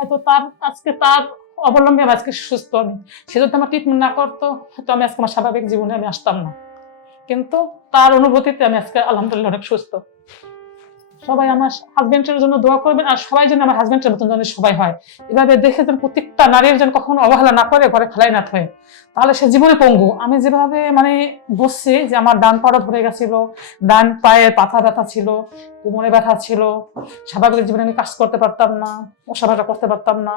হয়তো তার, আজকে তার অবলম্বে আমি আজকে সুস্থ আমি। সে যদি আমার ট্রিটমেন্ট না করতো, হয়তো আমি আজকে আমার স্বাভাবিক জীবনে আমি আসতাম না। কিন্তু তার অনুভূতিতে আমি আজকে আলহামদুলিল্লাহ অনেক সুস্থ। সবাই আমার হাজবেন্ডের জন্য দোয়া করবেন আর সবাই যেন আমার হাজবেন্ডের মতন যেন সবাই হয়। এভাবে দেখে যেন প্রত্যেকটা নারীর যেন কখনো অবহেলা না করে, ঘরে খেলাই না থাকে তাহলে সে জীবনে পঙ্গু। আমি যেভাবে মানে বুঝছি যে আমার ডান পাড়া ধরে গেছিল, ডান পায়ে পাথা ব্যথা ছিল, কোমরে ব্যথা ছিল, স্বাভাবিক জীবনে আমি কাজ করতে পারতাম না ওষাভাটা করতে পারতাম না।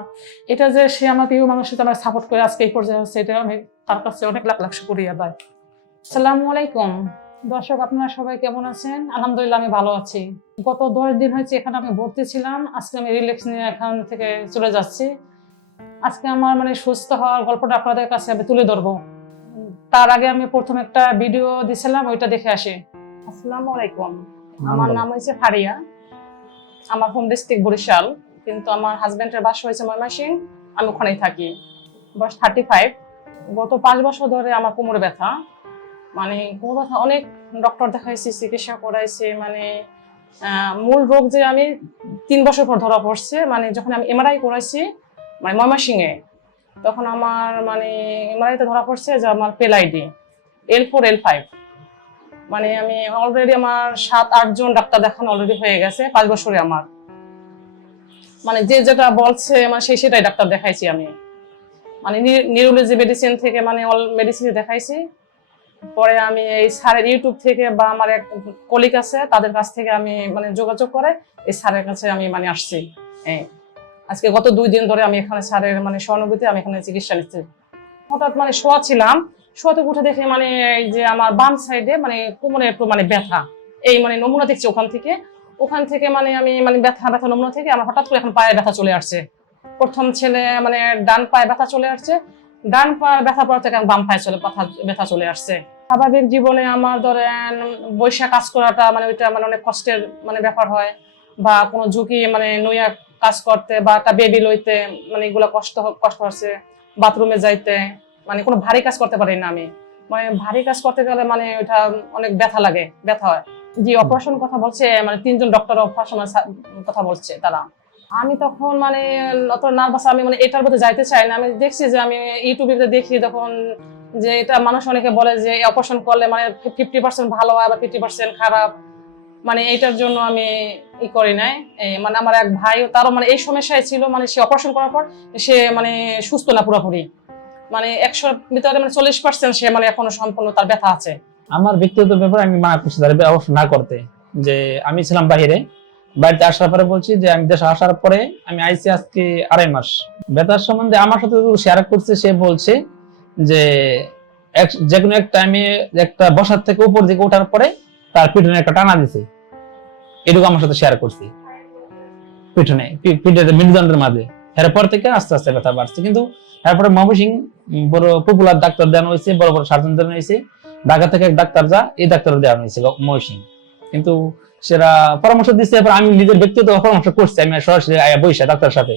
এটা যে সে আমার প্রিয় মানুষের আমার সাপোর্ট করে আজকে এই পর্যায়ে হচ্ছে, এটা আমি তার কাছে অনেক লাখ লাখ শুক্রিয়া দেয় আসসালামু আলাইকুম। দর্শক আপনারা সবাই কেমন আছেন? আলহামদুলিল্লাহ আমি ভালো আছি। গত দশ দিন হয়েছে এখানে আমি ভর্তি ছিলাম। আজকে আমি রিল্যাক্স নিয়ে এখান থেকে চলে যাচ্ছি। আজকে আমার মানে সুস্থ হওয়ার গল্পটা আপনাদের কাছে আমি তুলে ধরবো। তার আগে আমি প্রথম একটা ভিডিও দিছিলাম ওইটা দেখে আসি। আসসালামু আলাইকুম। আমার নাম হয়েছে ফারিয়া। আমার হোম ডিস্ট্রিক্ট বরিশাল। কিন্তু আমার হাজব্যান্ডের বাসা হয়েছে ময়মাসিং আমি ওখানেই থাকি। বয়স থার্টি ফাইভ গত পাঁচ বছর ধরে আমার কোমরে ব্যথা। মানে কোনো কথা, অনেক ডক্টর দেখাইছি, চিকিৎসা করাইছে মানে মূল রোগ যে আমি তিন বছর পর ধরা পড়ছে মানে যখন আমি এমআরআই করাইছি মানে ময়মাসিংয়ে তখন আমার মানে এমআরআইতে ধরা পড়ছে যে আমার পেলাইডি এল ফোর এল ফাইভ মানে আমি অলরেডি আমার সাত আটজন ডাক্তার দেখানো অলরেডি হয়ে গেছে, পাঁচ বছরে আমার। মানে যে যেটা বলছে মানে সেই সেটাই ডাক্তার দেখাইছি আমি। মানে নিউরোলজি মেডিসিন থেকে মানে অল মেডিসিন দেখাইছি। পরে আমি এই স্যারের ইউটিউব থেকে বা আমার এক কলিগ আছে, তাদের কাছ থেকে আমি মানে যোগাযোগ করে এই স্যারের কাছে আমি মানে আসছি। আজকে গত দুই দিন ধরে আমি এখানে স্যারের মানে সহানুভূতি, আমি এখানে চিকিৎসা নিচ্ছি। হঠাৎ মানে শোয়া ছিলাম, শোয়াতে উঠে দেখে মানে এই যে আমার বাম সাইডে মানে কোমরে একটু মানে ব্যথা। এই মানে নমুনা দেখছি ওখান থেকে। ওখান থেকে মানে আমি মানে ব্যথা ব্যথা নমুনা থেকে আমার হঠাৎ করে এখন পায়ে ব্যথা চলে আসছে। প্রথম ছেলে মানে ডান পায়ে ব্যথা চলে আসছে। ডান পায়ে ব্যথা পড়া থেকে বাম পায়ে চলে ব্যথা চলে আসছে। স্বাভাবিক জীবনে আমার ধরেন বৈশাখ কাজ করাটা মানে ওইটা মানে অনেক কষ্টের মানে ব্যাপার হয় বা কোনো ঝুঁকি মানে নইয়া কাজ করতে বা একটা বেবি লইতে মানে এগুলো কষ্ট কষ্ট হচ্ছে বাথরুমে যাইতে মানে কোনো ভারী কাজ করতে পারি না আমি। মানে ভারী কাজ করতে গেলে মানে ওইটা অনেক ব্যথা লাগে, ব্যথা হয়। যে অপারেশন কথা বলছে মানে তিনজন ডক্টর অপারেশন কথা বলছে তারা। আমি তখন মানে অত নার্ভাস আমি মানে এটার মধ্যে যাইতে চাই না। আমি দেখছি যে আমি ইউটিউবে দেখি তখন যে এটা মানুষ অনেকে বলে যে অপারেশন করলে মানে ফিফটি পার্সেন্ট ভালো বা ফিফটি পার্সেন্ট খারাপ। মানে এইটার জন্য আমি ই করি নাই। মানে আমার এক ভাই, তারও মানে এই সমস্যায় ছিল মানে সে অপারেশন করার পর সে মানে সুস্থ না পুরোপুরি। মানে একশোর ভিতরে মানে চল্লিশ পার্সেন্ট সে মানে এখনও সম্পূর্ণ তার ব্যথা আছে। আমার ব্যক্তিগত ব্যাপারে আমি করছি তাদের অবশ্য না করতে। যে আমি ছিলাম বাইরে বাড়িতে আসার পরে বলছি যে আমি দেশে আসার পরে আমি আইসি আজকে আড়াই মাস। বেতার সম্বন্ধে আমার সাথে শেয়ার করছে, সে বলছে যে যে কোনো একটা আমি একটা বসার থেকে উপর দিকে ওঠার পরে তার পিঠনে একটা টানা দিছে। এটুকু আমার সাথে শেয়ার করছি। পিঠনে পিঠের মেরুদণ্ডের মাঝে। এরপর থেকে আস্তে আস্তে ব্যথা বাড়ছে। কিন্তু এরপরে মহবুসিং বড় পপুলার ডাক্তার দেওয়া হয়েছে, বড় বড় সার্জন দেওয়া হয়েছে। ঢাকা থেকে এক ডাক্তার যা, এই ডাক্তার দেওয়া হয়েছে মহসিং কিন্তু সেটা পরামর্শ দিচ্ছে এবার আমি নিজের ব্যক্তিগত পরামর্শ করছি, আমি সরাসরি আয়া বইসা ডাক্তারের সাথে।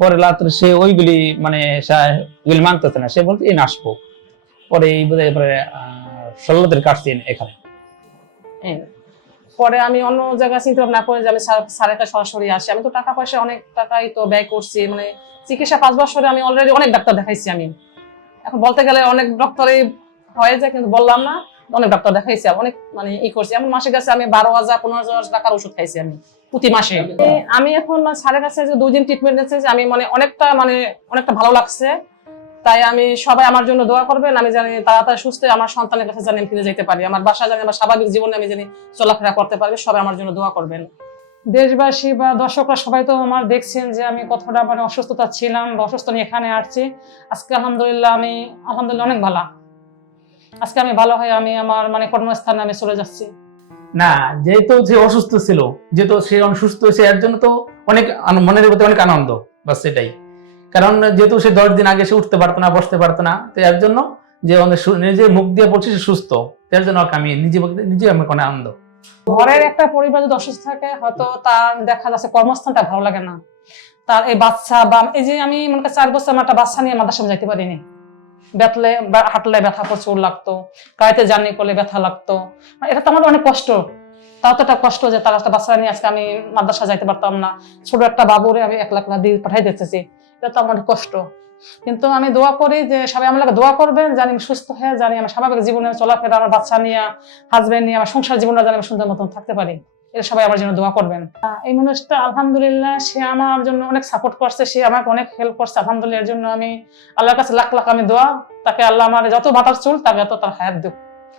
পরে রাত্রে সে ওইগুলি মানে ওইগুলি মানতেছে না, সে বলছে, এই নাসবো পরে এই বোধহয় এবারে ষোলোদের কাটছি এখানে। পরে আমি অন্য জায়গায় চিন্তা ভাবনা করে যে আমি স্যার- স্যারের কাছে সরাসরি আসি। আমি তো টাকা পয়সা অনেক টাকাই তো ব্যয় করছি মানে চিকিৎসা পাঁচ বছরে আমি অলরেডি অনেক ডাক্তার দেখাইছি আমি। এখন বলতে গেলে অনেক ডক্টরই হয়ে যায়, কিন্তু বললাম না। অনেক ডাক্তার দেখাইছি অনেক মানে ই করছি। এমন মাসে গেছে আমি বারো হাজার পনেরো হাজার টাকার ওষুধ খাইছি আমি প্রতি মাসে। আমি এখন মানে স্যারের কাছে যে দুই দিন ট্রিটমেন্ট নিয়েছি আমি মানে অনেকটা মানে অনেকটা ভালো লাগছে। তাই আমি সবাই আমার জন্য দোয়া করবেন আমি জানি তাড়াতাড়ি সুস্থ আমার সন্তানের কাছে জানি ফিরে যেতে পারি। আমার বাসা জানি আমার স্বাভাবিক জীবনে আমি জানি চলাফেরা করতে পারবে সবাই আমার জন্য দোয়া করবেন। দেশবাসী বা দর্শকরা সবাই তো আমার দেখছেন যে আমি কতটা মানে অসুস্থতা ছিলাম বা অসুস্থ নিয়ে এখানে আসছি। আজকে আলহামদুলিল্লাহ আমি আলহামদুলিল্লাহ অনেক ভালো। আজকে আমি ভালো হয়ে আমি আমার মানে কর্মস্থান আমি চলে যাচ্ছি। না যেহেতু সে অসুস্থ ছিল যেহেতু সে অনেক সুস্থ হয়েছে এর জন্য তো অনেক মনের প্রতি অনেক আনন্দ বাস সেটাই। কারণ যেহেতু সে দশ দিন আগে সে উঠতে পারতো না বসতে পারতো না তো এর জন্য যে আমাদের সু- নিজে মুখ দিয়ে পড়ছে সে সুস্থ এর জন্য আমি নিজে নিজে আমি কোনো আনন্দ। ঘরের একটা পরিবার যদি অসুস্থ থাকে হয়তো তার দেখা যাচ্ছে কর্মস্থানটা ভালো লাগে না। তার এই বাচ্চা বা এই যে আমি মনে করি চার বছর আমার একটা বাচ্চা নিয়ে মাদ্রাসা যাইতে পারিনি। ব্যথলে হাঁটলে ব্যথা প্রচুর লাগতো, গাড়িতে জার্নি করলে ব্যথা লাগতো। মানে এটা তো আমার অনেক কষ্ট। তাও তো একটা কষ্ট যে তার একটা বাচ্চা নিয়ে আজকে আমি মাদ্রাসা যাইতে পারতাম না। ছোট একটা বাবুরে আমি এক লাখ দিয়ে পাঠাই দিতেছি। এটা তো আমার কষ্ট। কিন্তু আমি দোয়া করি যে সবাই আমাকে দোয়া করবেন, জানি আমি সুস্থ হয়ে, জানি আমার স্বাভাবিক জীবনে চলাফেরা, আমার বাচ্চা নিয়ে হাজবেন্ড নিয়ে, আমার সংসার জীবনটা জানি আমি সুন্দর মতন থাকতে পারি। এটা সবাই আমার জন্য দোয়া করবেন। এই মানুষটা, আলহামদুলিল্লাহ, সে আমার জন্য অনেক সাপোর্ট করছে, সে আমাকে অনেক হেল্প করছে, আলহামদুলিল্লাহ, এর জন্য আমি আল্লাহর কাছে লাখ লাখ আমি দোয়া, তাকে আল্লাহ আমার যত মাথার চুল তাকে এত তার হায়াত দেব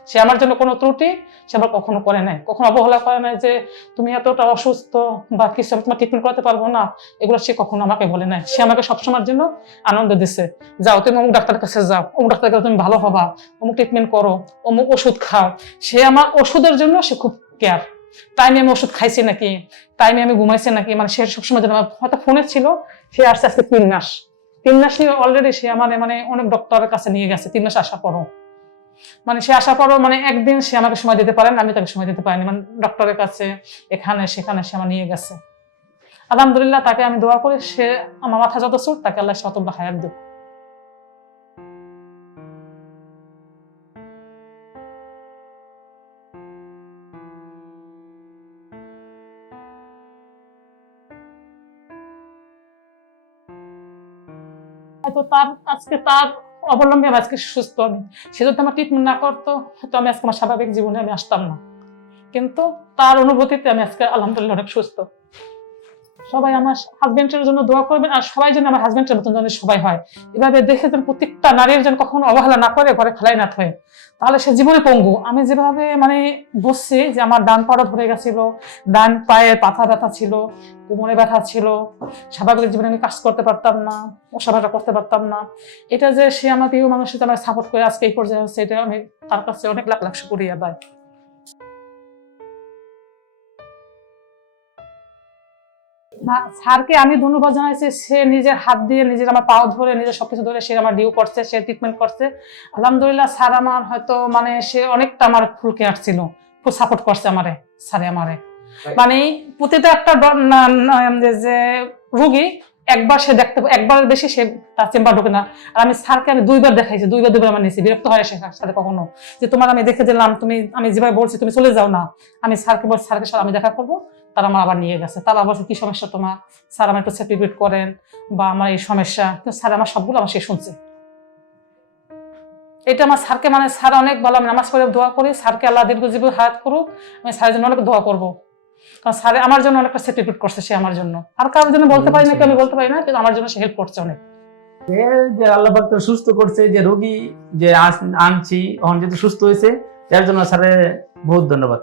সে আমার জন্য কোনো ত্রুটি, সে আবার কখনো করে নাই, কখনো অবহেলা করে নাই যে তুমি এতটা অসুস্থ বা কিছু আমি তোমার ট্রিটমেন্ট করতে পারব না, এগুলো সে কখনো আমাকে বলে নাই। সে আমাকে সবসময়ের জন্য আনন্দ দিছে। যাও, তুমি অমুক ডাক্তারের কাছে যাও, অমুক ডাক্তারের কাছে তুমি ভালো হবা, অমুক ট্রিটমেন্ট করো, অমুক ওষুধ খাও। সে আমার ওষুধের জন্য সে খুব কেয়ার টাইমে আমি ওষুধ খাইছি নাকি? টাইমে আমি ঘুমাইছি নাকি? মানে সে সবসময় যেন আমার হয়তো ফোনে ছিল, সে আসছে আজকে তিন মাস। তিন মাস নিয়ে অলরেডি সে আমার মানে অনেক ডক্টরের কাছে নিয়ে গেছে, তিন মাস আসার পরও। মানে সে আসার পরও মানে একদিন সে আমাকে সময় দিতে পারেন, আমি তাকে সময় দিতে পারিনি। মানে ডক্টরের কাছে, এখানে, সেখানে সে আমার নিয়ে গেছে। আলহামদুলিল্লাহ, তাকে আমি দোয়া করি, সে আমার মাথা যত সুর তাকে আল্লাহ শত হায়াত দেব হয়তো তার আজকে তার অবলম্বী আমি আজকে সুস্থ আমি সে যদি আমার ট্রিটমেন্ট না করতো তো আমি আজকে আমার স্বাভাবিক জীবনে আমি আসতাম না। কিন্তু তার অনুভূতিতে আমি আজকে আলহামদুলিল্লাহ অনেক সুস্থ। সবাই আমার হাজবেন্ডের জন্য দোয়া করবেন আর সবাই যেন আমার হাজবেন্ডের মতন যেন সবাই হয়। এভাবে দেখে যেন প্রত্যেকটা নারীর যেন কখনো অবহেলা না করে, ঘরে খেলাই না থাকে তাহলে সে জীবনে পঙ্গু। আমি যেভাবে মানে বসছি যে আমার ডান পাড়া ধরে গেছিল, ডান পায়ে পাথা ব্যথা ছিল, কোমরে ব্যথা ছিল, স্বাভাবিক জীবনে আমি কাজ করতে পারতাম না ওষাভাটা করতে পারতাম না। এটা যে সে আমার প্রিয় মানুষ সাথে আমার সাপোর্ট করে আজকে এই পর্যায়ে হচ্ছে, এটা আমি তার কাছে অনেক লাখ লাখ শুক্রিয়া দেয় স্যারকে আমি ধন্যবাদ জানাইছি সে নিজের হাত দিয়ে নিজের আমার পাও ধরে নিজের সবকিছু ধরে সে আমার ডিউ করছে সে ট্রিটমেন্ট করছে। আলহামদুলিল্লাহ স্যার আমার হয়তো মানে সে অনেকটা আমার ফুল কেয়ার ছিল খুব সাপোর্ট করছে আমারে স্যারে আমারে। মানে প্রতিটা একটা যে- রুগী একবার সে দেখতে একবার বেশি সে তার চেম্বার ঢোকে না। আর আমি স্যারকে আমি দুইবার দেখাইছি দুইবার দুইবার আমার নিয়েছি বিরক্ত হয় সে সাথে কখনো। যে তোমার আমি দেখে দিলাম তুমি আমি যেভাবে বলছি তুমি চলে যাও না। আমি স্যারকে বলছি স্যারকে সাথে আমি দেখা করব। তারা আমার আবার নিয়ে গেছে। তারা আবার কি সমস্যা তোমার? স্যার আমার একটু সেপ্রিপেট করেন বা আমার এই সমস্যা। কিন্তু স্যার আমার সবগুলো আমার সে শুনছে। এটা আমার স্যারকে মানে স্যার অনেক ভালো, আমি নামাজ পড়ে দোয়া করি, স্যারকে আল্লাহ দীর্ঘ জীবন হায়াত করুক, আমি স্যারের জন্য অনেক দোয়া করব। কারণ স্যারে আমার জন্য অনেকটা সেপ্রিপেট করছে সে আমার জন্য। আর কারোর জন্য বলতে পারি না কি আমি বলতে পারি না, কিন্তু আমার জন্য সে হেল্প করছে অনেক। যে আল্লাহ পাক সুস্থ করছে, যে রোগী যে আনছি, এখন যেহেতু সুস্থ হয়েছে, এর জন্য স্যারের বহুত ধন্যবাদ।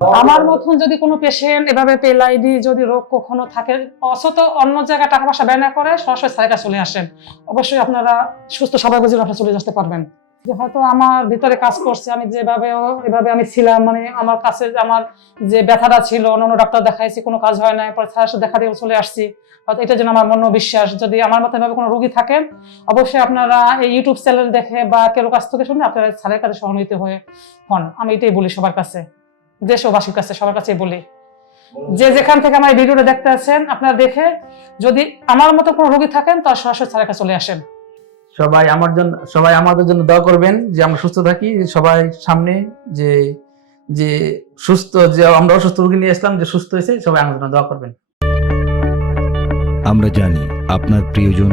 আমার মতন যদি কোনো পেশেন্ট এভাবে পেলাইডি যদি রোগ কখনো থাকে অসত অন্য জায়গায় টাকা পয়সা ব্যয় না করে সরাসরি স্যারের চলে আসেন। অবশ্যই আপনারা সুস্থ স্বাভাবিক জীবনে আপনারা চলে আসতে পারবেন। যে হয়তো আমার ভিতরে কাজ করছে, আমি যেভাবে এভাবে আমি ছিলাম মানে আমার কাছে আমার যে ব্যথাটা ছিল অন্য ডাক্তার দেখাইছি, কোনো কাজ হয় না পরে দেখা দিয়ে চলে আসছি, হয়তো এটা যেন আমার মন বিশ্বাস যদি আমার মতো এভাবে কোনো রোগী থাকেন অবশ্যই আপনারা এই ইউটিউব চ্যানেল দেখে বা কেউ কাছ থেকে শুনে আপনারা স্যারের কাছে সহানুভূতি হয়ে হন। আমি এটাই বলি সবার কাছে। দেশবাসীর কাছে সবার কাছে বলি। যে যেখান থেকে আমার এই ভিডিওটা দেখতে আছেন আপনারা দেখে যদি আমার মতো কোনো রোগী থাকেন তার সরাসরি স্যারের কাছে চলে আসেন। সবাই আমার জন্য সবাই আমাদের জন্য দোয়া করবেন যে আমরা সুস্থ থাকি সবাই সামনে যে যে সুস্থ যে আমরা অসুস্থ রোগী নিয়ে আসলাম যে সুস্থ হয়েছে সবাই আমার জন্য দোয়া করবেন। আমরা জানি আপনার প্রিয়জন